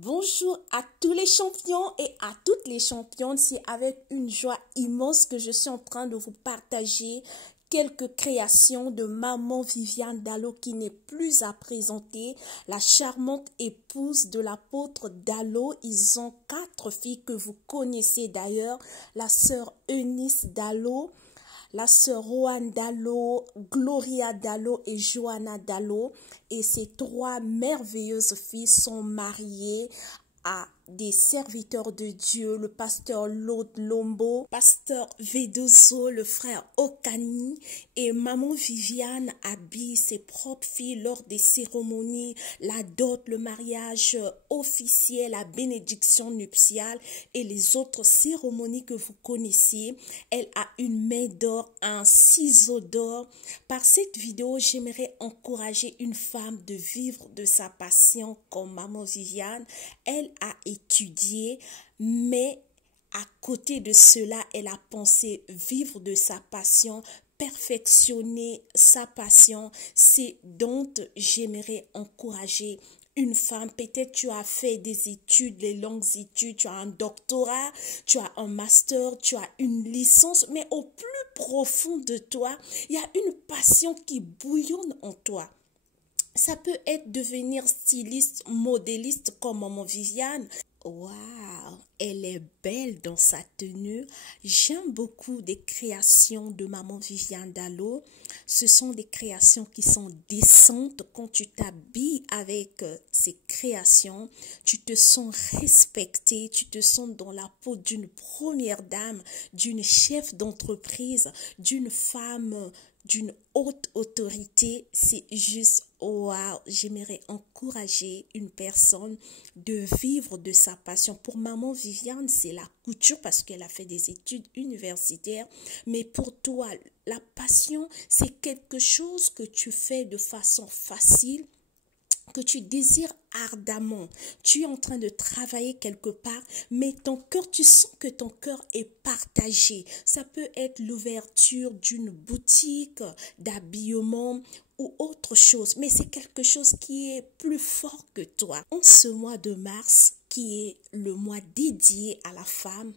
Bonjour à tous les champions et à toutes les championnes. C'est avec une joie immense que je suis en train de vous partager quelques créations de maman Viviane Dallo qui n'est plus à présenter, la charmante épouse de l'apôtre Dallo. Ils ont 4 filles que vous connaissez d'ailleurs, la sœur Eunice Dallo, la sœur Roanne Dallo, Gloria Dallo et Johanna Dallo. Et ces 3 merveilleuses filles sont mariées à des serviteurs de Dieu, le pasteur Lord Lombo, pasteur Vedoso, le frère Okani, et maman Viviane habille ses propres filles lors des cérémonies, la dot, le mariage officiel, la bénédiction nuptiale et les autres cérémonies que vous connaissez. Elle a une main d'or, un ciseau d'or. Par cette vidéo, j'aimerais encourager une femme de vivre de sa passion comme maman Viviane. Elle a étudié, mais à côté de cela, elle a pensé vivre de sa passion, perfectionner sa passion. C'est dont j'aimerais encourager une femme. Peut-être tu as fait des études, les longues études, tu as un doctorat, tu as un master, tu as une licence, mais au plus profond de toi, il y a une passion qui bouillonne en toi. Ça peut être devenir styliste, modéliste comme maman Viviane. Waouh, elle est belle dans sa tenue. J'aime beaucoup des créations de maman Viviane Dallo. Ce sont des créations qui sont décentes. Quand tu t'habilles avec ces créations, tu te sens respectée, tu te sens dans la peau d'une première dame, d'une chef d'entreprise, d'une femme d'une haute autorité. C'est juste waouh. J'aimerais encourager une personne de vivre de sa passion. Pour maman Viviane, c'est la couture parce qu'elle a fait des études universitaires. Mais pour toi, la passion, c'est quelque chose que tu fais de façon facile, que tu désires ardemment. Tu es en train de travailler quelque part, mais ton cœur, tu sens que ton cœur est partagé. Ça peut être l'ouverture d'une boutique d'habillement ou autre chose, mais c'est quelque chose qui est plus fort que toi. En ce mois de mars, qui est le mois dédié à la femme,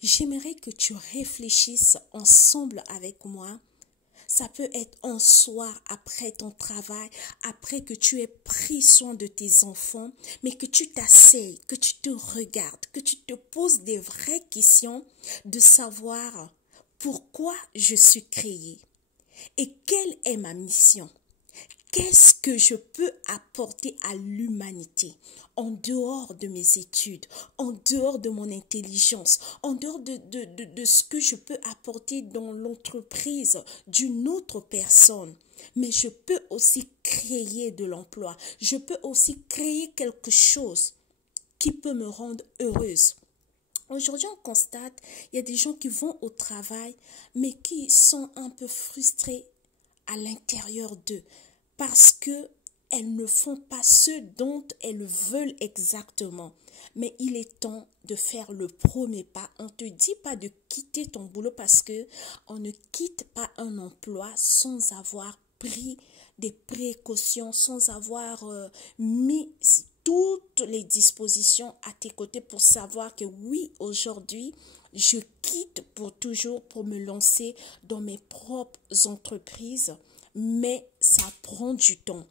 j'aimerais que tu réfléchisses ensemble avec moi. Ça peut être un soir après ton travail, après que tu aies pris soin de tes enfants, mais que tu t'asseyes, que tu te regardes, que tu te poses des vraies questions de savoir pourquoi je suis créée et quelle est ma mission. Qu'est-ce que je peux apporter à l'humanité en dehors de mes études, en dehors de mon intelligence, en dehors de ce que je peux apporter dans l'entreprise d'une autre personne. Mais je peux aussi créer de l'emploi. Je peux aussi créer quelque chose qui peut me rendre heureuse. Aujourd'hui, on constate, il y a des gens qui vont au travail, mais qui sont un peu frustrés à l'intérieur d'eux, parce que elles ne font pas ce dont elles veulent exactement. Mais il est temps de faire le premier pas. On ne te dit pas de quitter ton boulot parce que on ne quitte pas un emploi sans avoir pris des précautions, sans avoir mis toutes les dispositions à tes côtés pour savoir que oui, aujourd'hui, je quitte pour toujours pour me lancer dans mes propres entreprises. Mais ça prend du temps.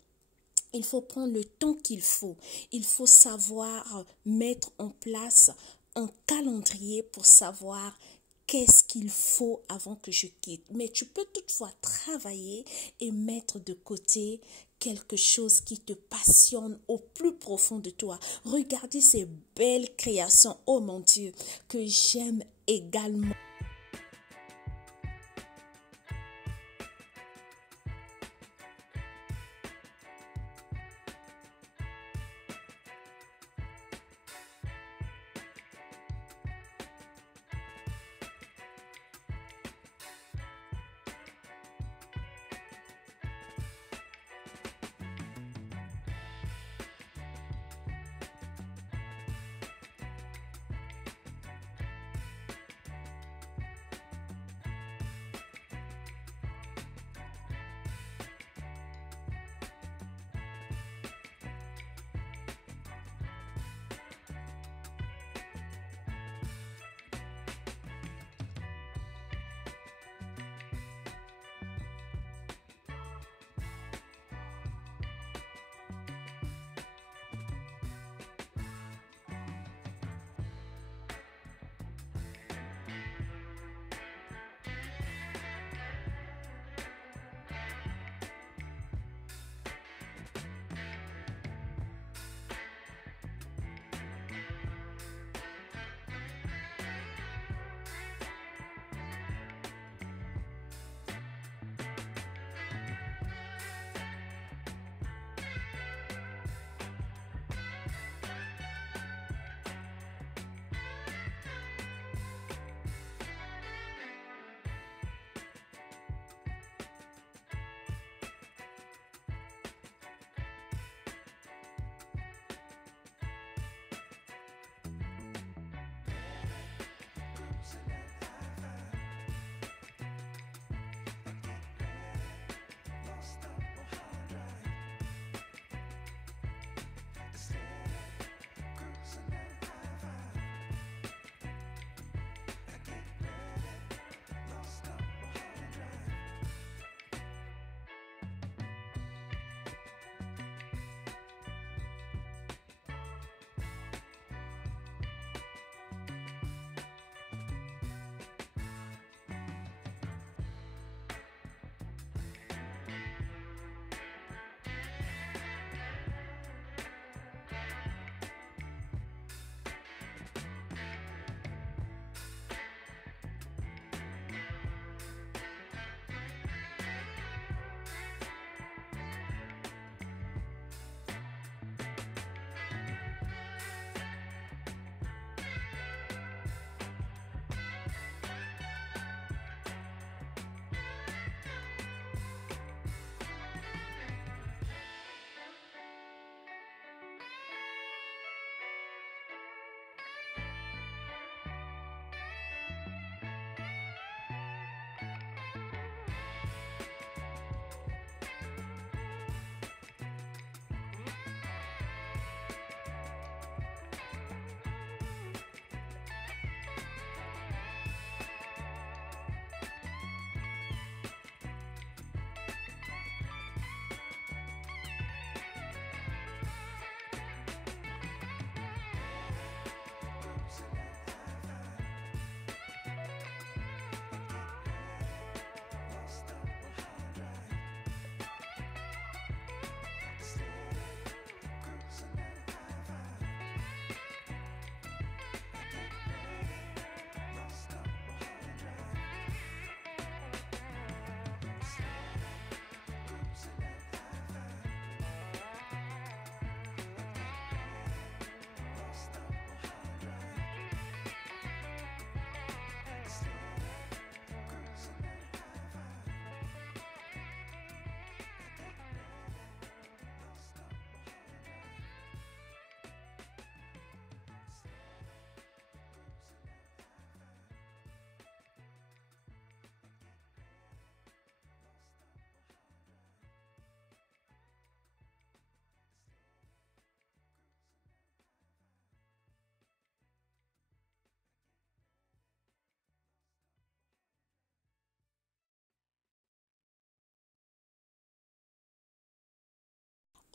Il faut prendre le temps qu'il faut. Il faut savoir mettre en place un calendrier pour savoir qu'est-ce qu'il faut avant que je quitte. Mais tu peux toutefois travailler et mettre de côté quelque chose qui te passionne au plus profond de toi. Regardez ces belles créations, oh mon Dieu, que j'aime également.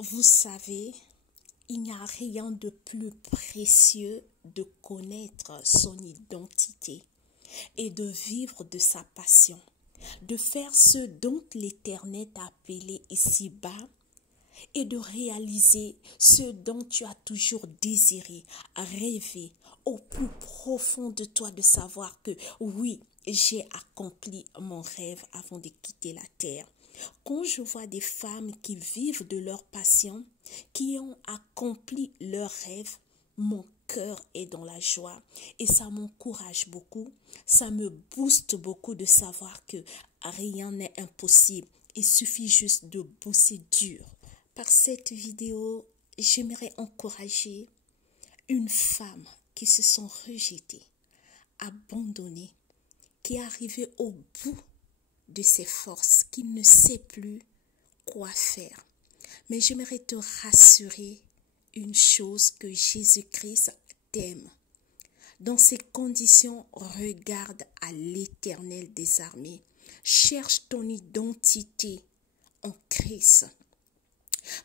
Vous savez, il n'y a rien de plus précieux de connaître son identité et de vivre de sa passion, de faire ce dont l'Éternel t'a appelé ici-bas et de réaliser ce dont tu as toujours désiré, rêvé au plus profond de toi, de savoir que oui, j'ai accompli mon rêve avant de quitter la terre. Quand je vois des femmes qui vivent de leur passion, qui ont accompli leur rêve, mon cœur est dans la joie et ça m'encourage beaucoup, ça me booste beaucoup de savoir que rien n'est impossible. Il suffit juste de bosser dur. Par cette vidéo, j'aimerais encourager une femme qui se sent rejetée, abandonnée, qui est arrivée au bout de ses forces, qui ne sait plus quoi faire. Mais j'aimerais te rassurer une chose, que Jésus-Christ t'aime. Dans ces conditions, regarde à l'Éternel des armées. Cherche ton identité en Christ.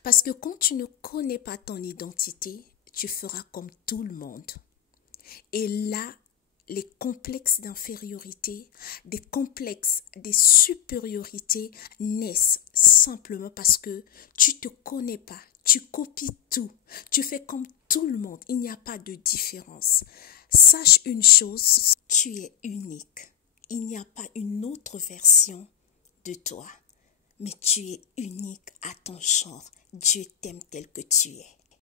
Parce que quand tu ne connais pas ton identité, tu feras comme tout le monde. Et là, les complexes d'infériorité, des complexes de supériorité naissent simplement parce que tu ne te connais pas, tu copies tout, tu fais comme tout le monde, il n'y a pas de différence. Sache une chose, tu es unique. Il n'y a pas une autre version de toi, mais tu es unique à ton genre. Dieu t'aime tel que tu es.